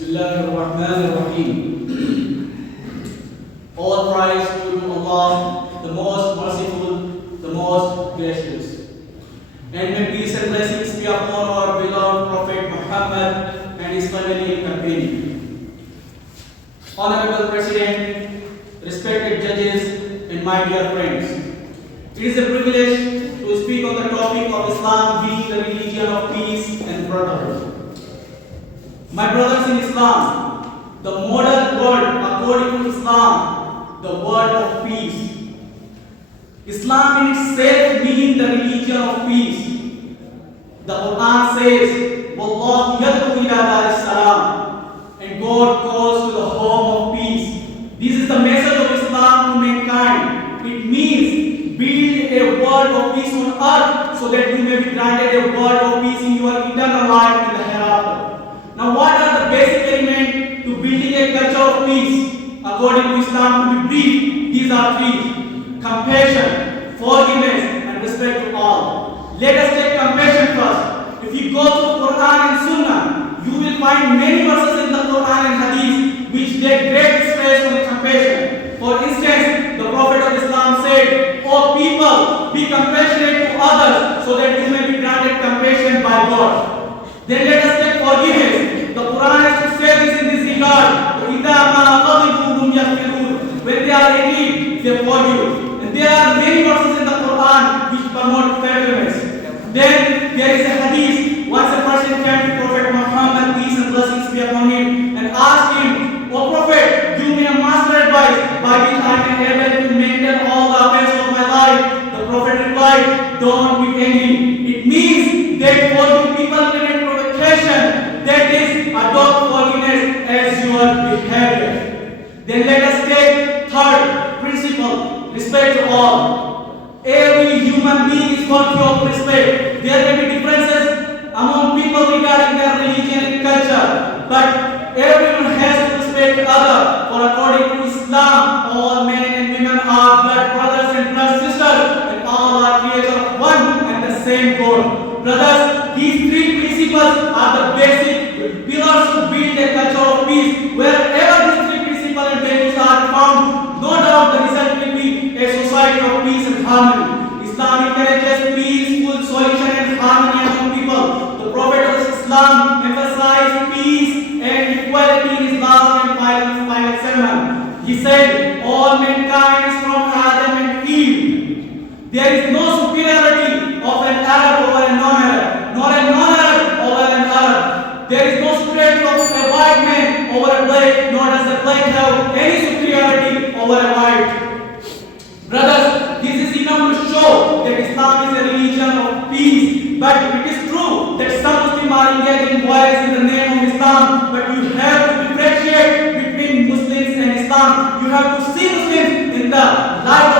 Bismillahirrahmanirrahim. All praise to Allah, the most merciful, the most gracious. And may peace and blessings be upon our beloved Prophet Muhammad and his family and companion. Honorable President, respected judges, and my dear friends, it is a privilege to speak on the topic of Islam being the religion of peace and brotherhood. My brothers in Islam, the modern word according to Islam, the word of peace. Islam in itself means the religion of peace. The Quran says, Wallahu yad'u ila daris salam, and God calls to the home of peace. This is the message of Islam to mankind. It means build a world of peace on earth so that you may be granted a world of peace in your eternal life in the hereafter. Now, what are the basic elements to building a culture of peace? According to Islam, to be brief, these are three: compassion, forgiveness, and respect to all. Let us take compassion first. If you go to Quran and Sunnah, you will find many verses in the Quran and Hadith which take great stress on compassion. For instance, the Prophet of Islam said, "O people, be compassionate to others so that you may be granted compassion by God." Then let us take forgiveness. The Quran has to say this in this regard. When they are angry, they forgive. And there are many verses in the Quran which promote forgiveness. Then there is a hadith. Once a person came to Prophet Muhammad, peace and blessings be upon him, and asked him, "O Prophet, give me a master advice by which I can able to maintain all the affairs of my life." The Prophet replied, "Don't be angry." It means that forgive people in a provocation. That is, adopt forgiveness as your behavior. Then let us take third principle: respect to all. Every human being is worthy of respect. There may be differences among people regarding their religion and culture, but everyone has to respect other. For according to Islam, all men and women are blood brothers and blood sisters, and all are creatures of one and the same God. Brothers, these three principles are the basic pillars to build a culture of peace. Wherever these three principles and values are found, no doubt the result will be a society of peace and harmony. Islam encourages peaceful solution and harmony among people. The Prophet of Islam emphasized peace and equality in his last and final sermon. He said, "All mankind is from Adam and Eve. There is no superiority of an Arab over a non-Arab, nor a non-Arab over an Arab. There is no superiority of a white man over a black, nor does a black have any superiority over a white." Brothers, this is enough to show that Islam is a religion of peace. But it is true that some Muslims are engaged in violence in the name of Islam. But you have to differentiate between Muslims and Islam. You have to see Muslims in the light of